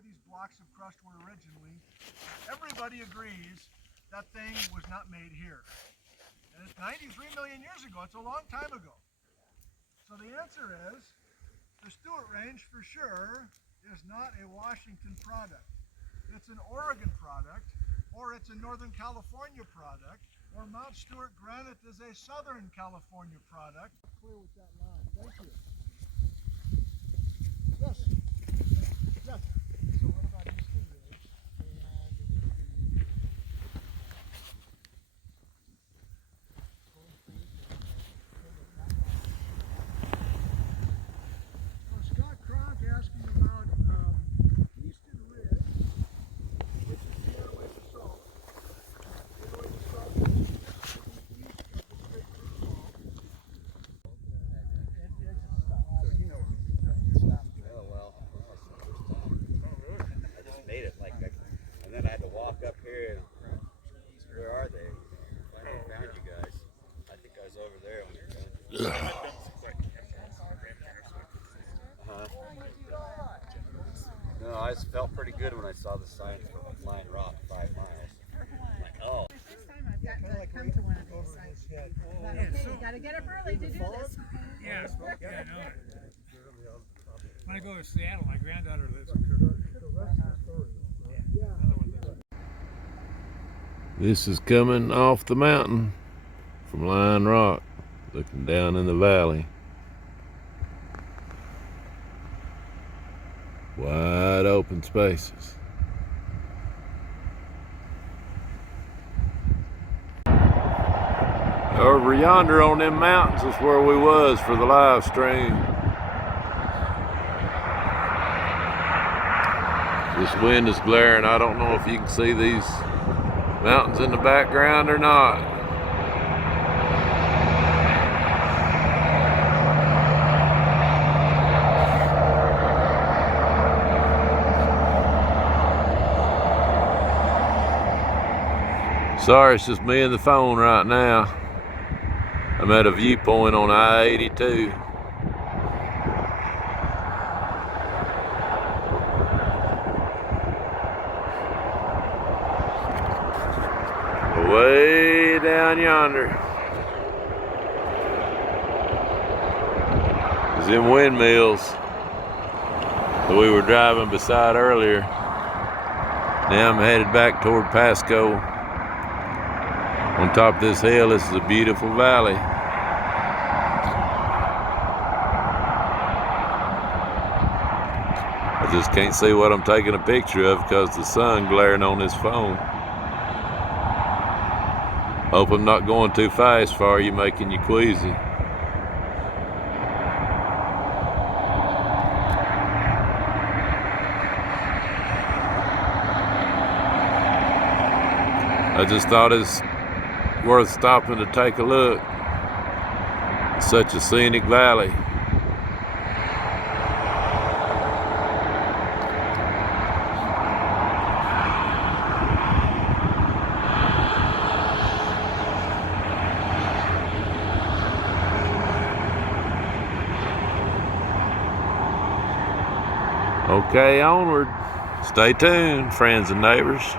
where these blocks of crust were originally. Everybody agrees that thing was not made here. And it's 93 million years ago. It's a long time ago. So the answer is, the Stuart Range for sure is not a Washington product. It's an Oregon product, or it's a Northern California product, or Mount Stuart granite is a Southern California product. Clear with that line. Thank you. Yes. Yes. So what about Eastern Ridge and Scott Cronk asking about Eastern Ridge, which is the airway basalt. Airway basalt is east of the Great Creek Fault. Oh well, I just made it like that, and then I had to walk up here. And where are they? Finally found you guys. I think I was over there when you were done. No, I just felt pretty good when I saw the sign for Flying Rock 5 miles. I'm like, oh. First time I've gotten to come to one of these sites. But okay, you gotta get up early to do this. Yeah, I know it. When I go to Seattle, my granddaughter lives in Kirkland. This is coming off the mountain from Lion Rock, looking down in the valley. Wide open spaces. Over yonder on them mountains is where we was for the live stream. This wind is glaring. I don't know if you can see these mountains in the background or not. Sorry, it's just me and the phone right now. I'm at a viewpoint on I-82. Way down yonder is them windmills that we were driving beside earlier. Now I'm headed back toward Pasco. On top of this hill, this is a beautiful valley. I just can't see what I'm taking a picture of because the sun glaring on this phone. Hope I'm not going too fast for you, making you queasy. I just thought it's worth stopping to take a look. It's such a scenic valley. Okay, onward. Stay tuned, friends and neighbors.